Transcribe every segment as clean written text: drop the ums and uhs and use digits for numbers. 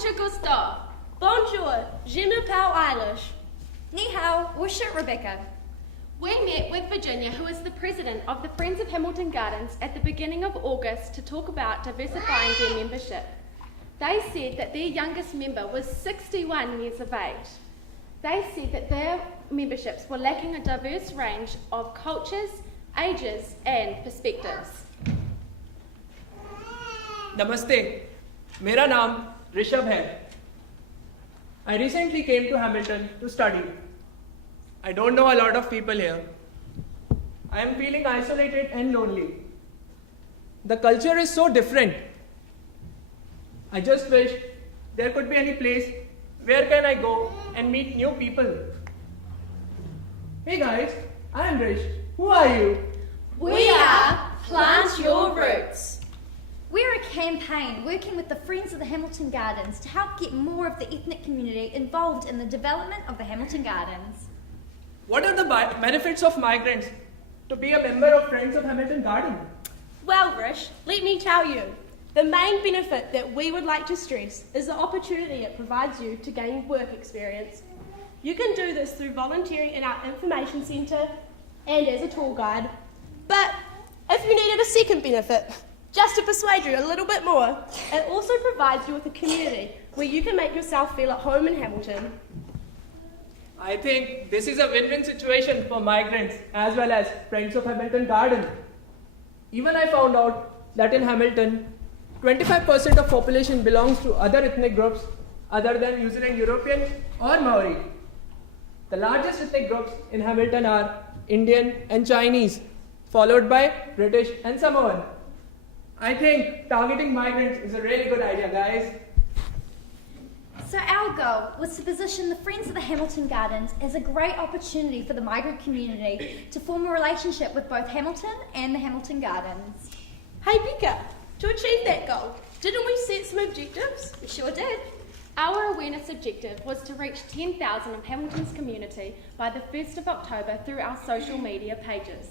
Mucho gusto. Bonjour, je m'appelle Eilish. Ni hao, worship Rebecca. We met with Virginia, who is the president of the Friends of Hamilton Gardens, at the beginning of August to talk about diversifying their membership. They said that their youngest member was 61 years of age. They said that their memberships were lacking a diverse range of cultures, ages, and perspectives. नमस्ते, मेरा नाम ऋषभ है. I recently came to Hamilton to study. I don't know a lot of people here. I am feeling isolated and lonely. The culture is so different. I just wish there could be any place where can I go and meet new people. Hey guys, I am Rish. Who are you? We are plantYourRoots. We're a campaign working with the Friends of the Hamilton Gardens to help get more of the ethnic community involved in the development of the Hamilton Gardens. What are the benefits of migrants to be a member of Friends of Hamilton Garden? Well, Rish, let me tell you. The main benefit that we would like to stress is the opportunity it provides you to gain work experience. You can do this through volunteering in our information centre and as a tour guide. But if you needed a second benefit, just to persuade you a little bit more, it also provides you with a community where you can make yourself feel at home in Hamilton. I think this is a win-win situation for migrants as well as Friends of Hamilton Garden. Even I found out that in Hamilton, 25% of population belongs to other ethnic groups other than New Zealand European or Maori. The largest ethnic groups in Hamilton are Indian and Chinese, followed by British and Samoan. I think targeting migrants is a really good idea, guys. So our goal was to position the Friends of the Hamilton Gardens as a great opportunity for the migrant community to form a relationship with both Hamilton and the Hamilton Gardens. Hey Becca, to achieve that goal, didn't we set some objectives? We sure did. Our awareness objective was to reach 10,000 of Hamilton's community by the 1st of October through our social media pages.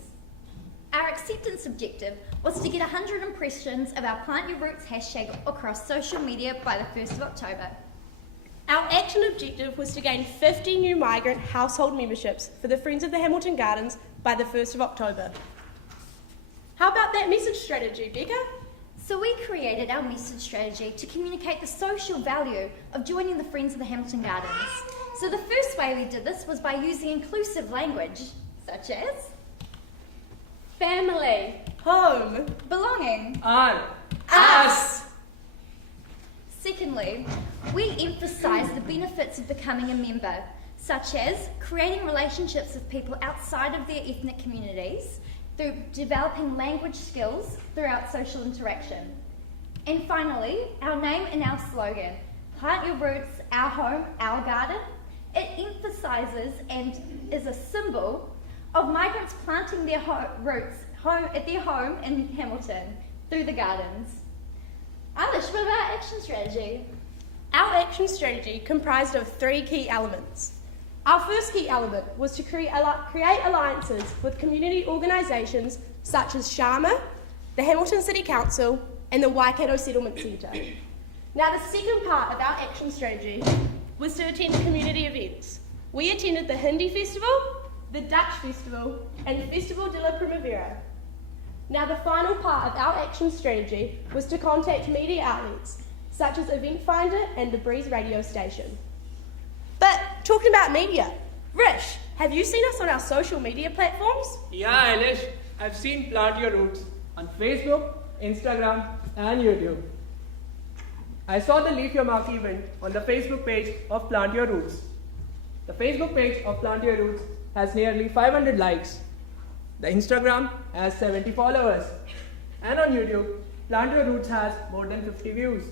Our acceptance objective was to get 100 impressions of our Plant Your Roots hashtag across social media by the 1st of October. Our action objective was to gain 50 new migrant household memberships for the Friends of the Hamilton Gardens by the 1st of October. How about that message strategy, Becca? So we created our message strategy to communicate the social value of joining the Friends of the Hamilton Gardens. So the first way we did this was by using inclusive language, such as Family, home, belonging. us. Secondly, we emphasise the benefits of becoming a member, such as creating relationships with people outside of their ethnic communities, through developing language skills throughout social interaction. And finally, our name and our slogan, Plant Your Roots, Our Home, Our Garden, it emphasises and is a symbol of migrants planting their roots at their home in Hamilton through the gardens. Eilish, what about our action strategy? Our action strategy comprised of 3 key elements. Our first key element was to create alliances with community organisations such as Sharma, the Hamilton City Council, and the Waikato Settlement Centre. Now, the second part of our action strategy was to attend community events. We attended the Hindi Festival, the Dutch Festival, and the Festival de la Primavera. Now, the final part of our action strategy was to contact media outlets such as Event Finder and the Breeze radio station. But talking about media, Rish, have you seen us on our social media platforms? Yeah, Eilish, I've seen Plant Your Roots on Facebook, Instagram, and YouTube. I saw the Leave Your Mark event on the Facebook page of Plant Your Roots. The Facebook page of Plant Your Roots has nearly 500 likes. The Instagram has 70 followers. And on YouTube, Plant Your Roots has more than 50 views.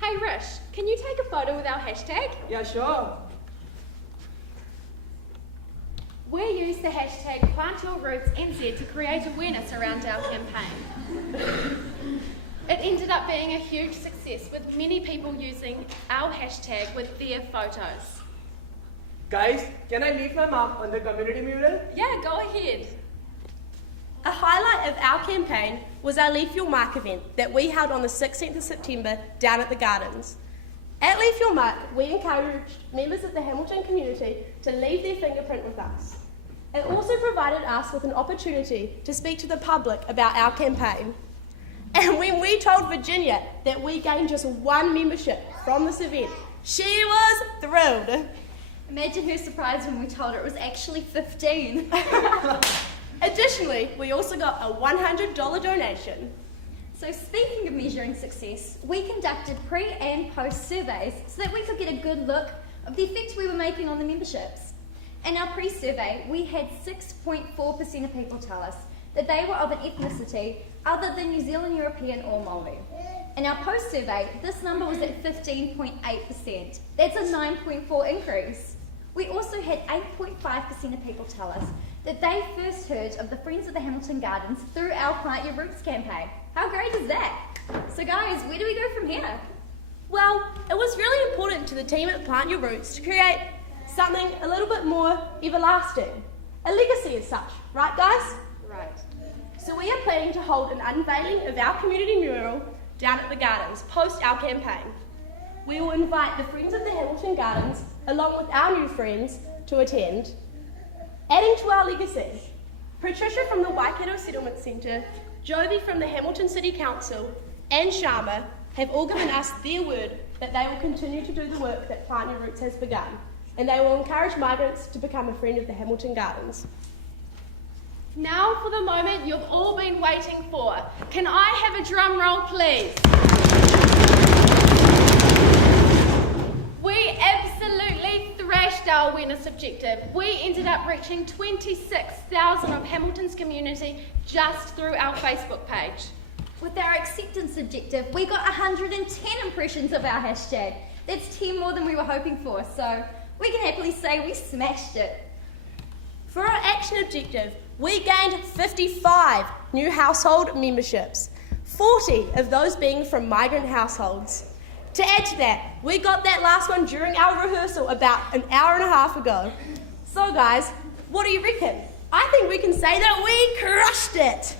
Hey Rish, can you take a photo with our hashtag? Yeah, sure. We used the hashtag plantyourrootsnz to create awareness around our campaign. It ended up being a huge success with many people using our hashtag with their photos. Guys, can I leave my mark on the community mural? Yeah, go ahead. A highlight highlight of our campaign was our Leaf Your Mark event that we held on the 16th of September down at the Gardens. At Leaf Your Mark, we encouraged members of the Hamilton community to leave their fingerprint with us. It also provided us with an opportunity to speak to the public about our campaign. And when we told Virginia that we gained just one membership from this event, she was thrilled. Imagine her surprise when we told her it was actually 15. Additionally, we also got a $100 donation. So speaking of measuring success, we conducted pre and post surveys so that we could get a good look of the effect we were making on the memberships. In our pre-survey, we had 6.4% of people tell us that they were of an ethnicity other than New Zealand, European or Māori. In our post-survey, this number was at 15.8%. That's a 9.4 increase. We also had 8.5% of people tell us that they first heard of the Friends of the Hamilton Gardens through our Plant Your Roots campaign. How great is that? So guys, where do we go from here? Well, it was really important to the team at Plant Your Roots to create something a little bit more everlasting. A legacy as such, right guys? Right. So we are planning to hold an unveiling of our community mural down at the Gardens post our campaign. We will invite the Friends of the Hamilton Gardens along with our new friends to attend. Adding to our legacy, Patricia from the Waikato Settlement Centre, Jovi from the Hamilton City Council and Sharma have all given us their word that they will continue to do the work that Plant Your Roots has begun, and they will encourage migrants to become a friend of the Hamilton Gardens. Now for the moment you've all been waiting for. Can I have a drum roll, please? We absolutely thrashed our awareness objective. We ended up reaching 26,000 of Hamilton's community just through our Facebook page. With our acceptance objective, we got 110 impressions of our hashtag. That's 10 more than we were hoping for, so we can happily say we smashed it. For our action objective, we gained 55 new household memberships, 40 of those being from migrant households. To add to that, we got that last one during our rehearsal about an hour and a half ago. So guys, what do you reckon? I think we can say that we crushed it.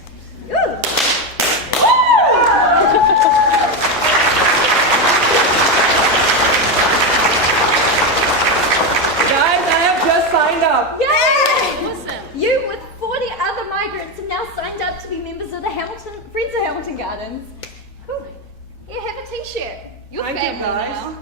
Guys, I have just signed up. Yay! Awesome. You with 40 other migrants have now signed up to be members of the Friends of Hamilton Gardens. Cool. Here, have a t-shirt. You're Thank you, family guys. now.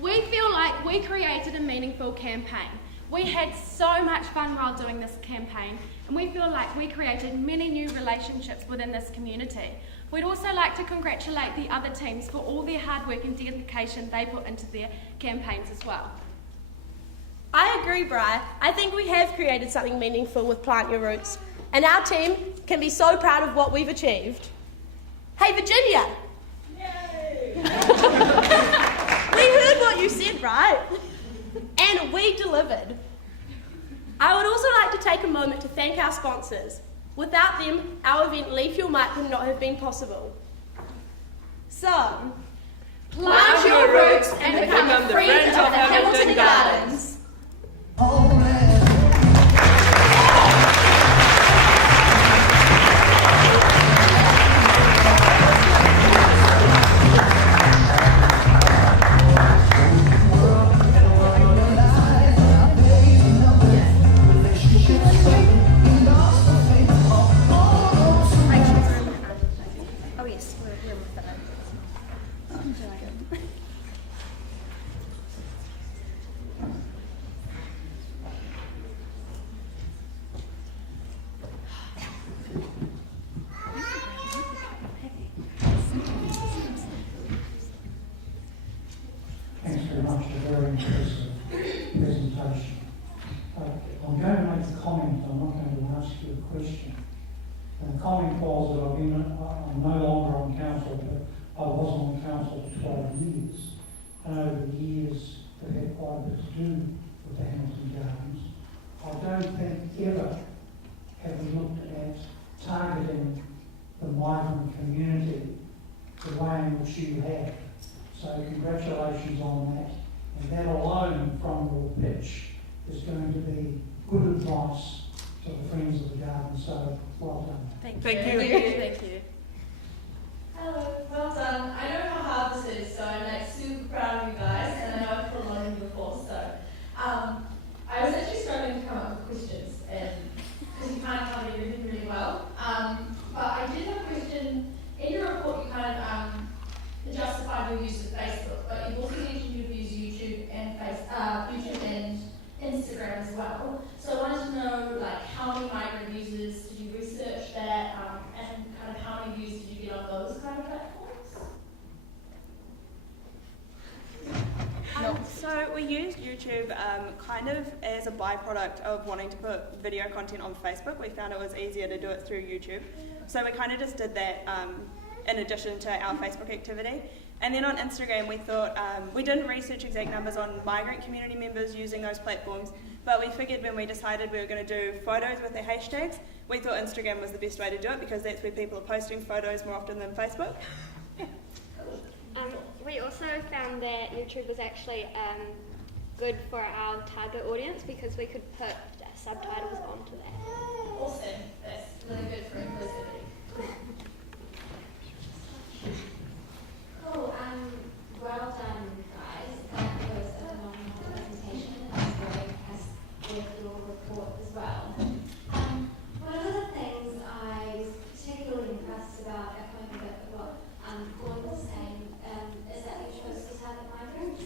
We feel like we created a meaningful campaign. We had so much fun while doing this campaign, and we feel like we created many new relationships within this community. We'd also like to congratulate the other teams for all their hard work and dedication they put into their campaigns as well. I agree, Bri. I think we have created something meaningful with Plant Your Roots, and our team can be so proud of what we've achieved. Hey, Virginia! Yay! We heard what you said, right? And we delivered. I would also like to take a moment to thank our sponsors. Without them, our event Leaf Your Mark would not have been possible. So, Plant your roots and become a friend of the Hamilton Gardens. Oh yes, we're with that. Thanks very much for a very impressive presentation. I'm going to make a comment, I'm not going to ask you a question. And the comment was that I'm no longer on council, but I was on council for 12 years. And over the years, we've had quite a bit to do with the Hamilton Gardens. I don't think ever have we looked at targeting the migrant community the way in which you have. So congratulations on that. And that alone from your pitch is going to be good advice to for the Friends of the Garden, so well done. Thank you. Thank you. Hello, well done. I know how hard this is, so I'm like super proud of you guys, and I know I've put a lot in before, so I was actually struggling to come up with questions, because you kind of covered everything really well. But I did have a question. In your report, you kind of justified your use of Facebook, but you've also mentioned you've used YouTube and YouTube and Instagram as well. So I wanted to know, like, how many migrant users did you research that, and kind of how many views did you get on those kind of platforms? So we used YouTube kind of as a byproduct of wanting to put video content on Facebook. We found it was easier to do it through YouTube. So we kind of just did that in addition to our Facebook activity. And then on Instagram we thought, we didn't research exact numbers on migrant community members using those platforms, but we figured when we decided we were going to do photos with the hashtags, we thought Instagram was the best way to do it because that's where people are posting photos more often than Facebook. We also found that YouTube was actually good for our target audience because we could put subtitles onto that. Awesome. That's really good for inclusivity. Cool. Well done, guys. That was a phenomenal presentation. I was very impressed with your report as well. One of the things I was particularly impressed about, echoing a bit of what Gordon was saying, is that you chose to target migrants.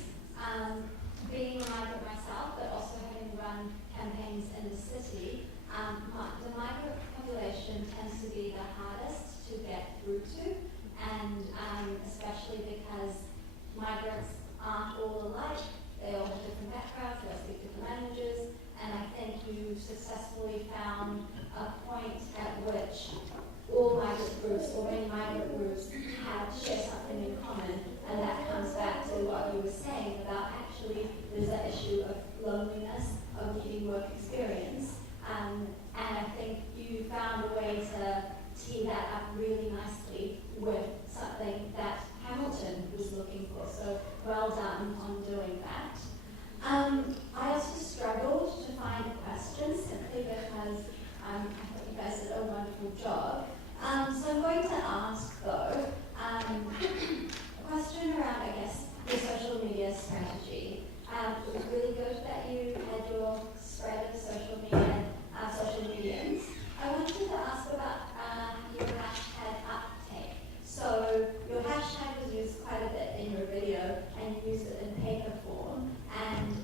Being a migrant myself, but also having run campaigns in the city, the migrant population tends to be the hardest to get through to, and especially because migrants aren't all alike. They all have different backgrounds, they all speak different languages, and I think you successfully found a point at which all migrant groups, or many migrant groups, share something in common, and that comes back to what you were saying about actually there's that issue of loneliness, of needing work experience, and I think you found a way to tee that up really nicely with something that Hamilton was looking for. So well done on doing that. I also struggled to find questions simply because I thought you guys did a wonderful job. So I'm going to ask though, a question around, I guess, your social media strategy. It was really good that you had your spread of social mediums. I wanted to ask about your hashtag uptake. So your hashtag was used quite a bit in your video, and you used it in paper form, and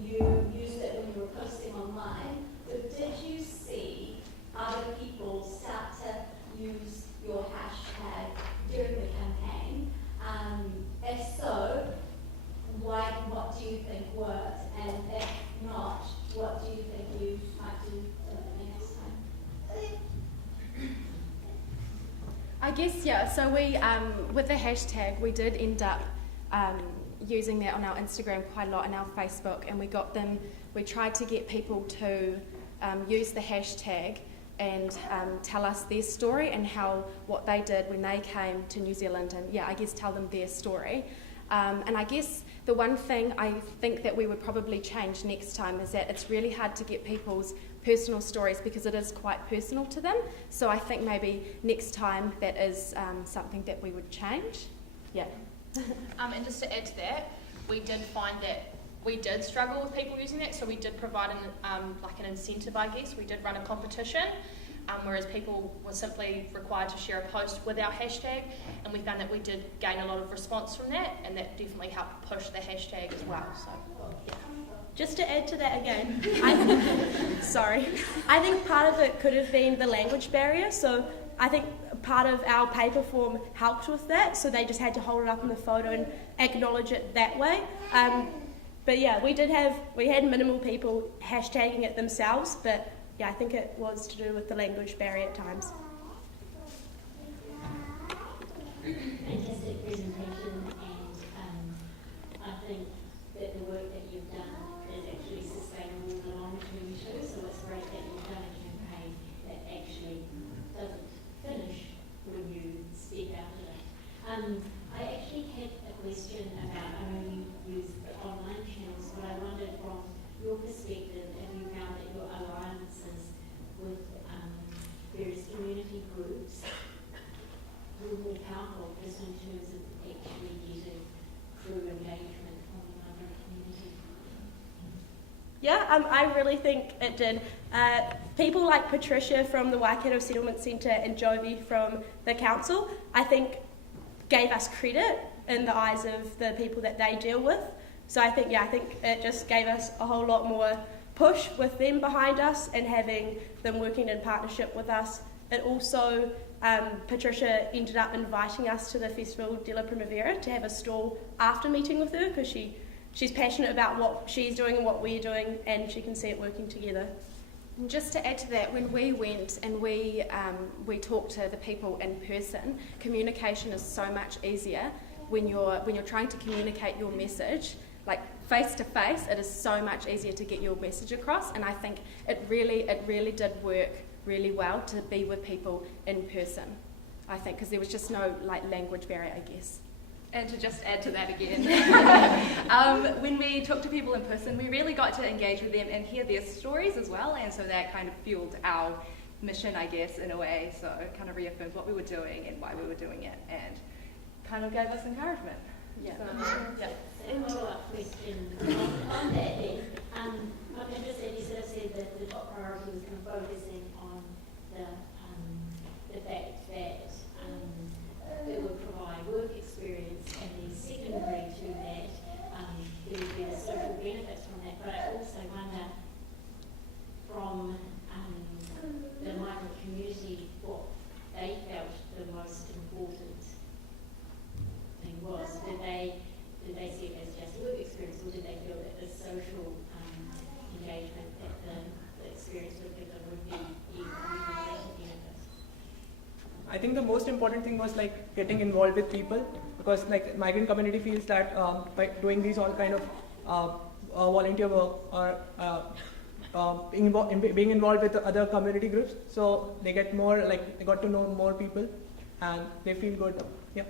you used it when you were posting online. But did you see other people start to use your hashtag during the campaign? If so, what do you think worked? And if not, what do you think you might do next time? I guess, yeah, so we, with the hashtag, we did end up using that on our Instagram quite a lot and our Facebook, and we tried to get people to use the hashtag and tell us their story and what they did when they came to New Zealand, and I guess tell them their story. And I guess the one thing I think that we would probably change next time is that it's really hard to get people's personal stories because it is quite personal to them. So I think maybe next time that is something that we would change. Yeah. And just to add to that, we did find that we did struggle with people using that, so we did provide an incentive, I guess. We did run a competition, whereas people were simply required to share a post with our hashtag, and we found that we did gain a lot of response from that, and that definitely helped push the hashtag as well. So, yeah. Just to add to that again, I think part of it could have been the language barrier. So I think part of our paper form helped with that. So they just had to hold it up in the photo and acknowledge it that way. But yeah, we had minimal people hashtagging it themselves. But yeah, I think it was to do with the language barrier at times. Fantastic presentation, and I think that the work that you've done is actually sustainable in the long term too, so it's great that you've done a campaign that actually doesn't finish when you speak out of it. I actually had a question about, I know you use the online channels, but I wondered from your perspective if you found that your alliances account of this in terms of actually getting true engagement from the migrant community? Yeah, I really think it did. People like Patricia from the Waikato Settlement Centre and Jovi from the council, I think, gave us credit in the eyes of the people that they deal with. So I think it just gave us a whole lot more push with them behind us and having them working in partnership with us. It also, Patricia ended up inviting us to the Festival de la Primavera to have a stall after meeting with her, because she's passionate about what she's doing and what we're doing, and she can see it working together. And just to add to that, when we went and we talked to the people in person, communication is so much easier when you're trying to communicate your message, like face to face. It is so much easier to get your message across, and I think it really did work really well to be with people in person. I think because there was just no language barrier, I guess. And to just add to that again, when we talked to people in person, we really got to engage with them and hear their stories as well, and so that kind of fueled our mission, I guess, in a way. So it kind of reaffirmed what we were doing and why we were doing it, and kind of gave us encouragement. Yeah. So, yeah. A follow-up question on that then. I'm interested, you sort of said that the top priority was kind of focusing on the fact that it would provide work experience, and then secondary to that, there would be the social benefits from that. But I also wonder, from the migrant community, what they felt the most important thing was. Did they see it as just work experience, or did they feel that the social engagement that the experience would give them would be even greater benefit? I think the most important thing was getting involved with people, because migrant community feels that by doing these all kind of volunteer work or being involved with other community groups, so they get more they got to know more people and they feel good. Yeah.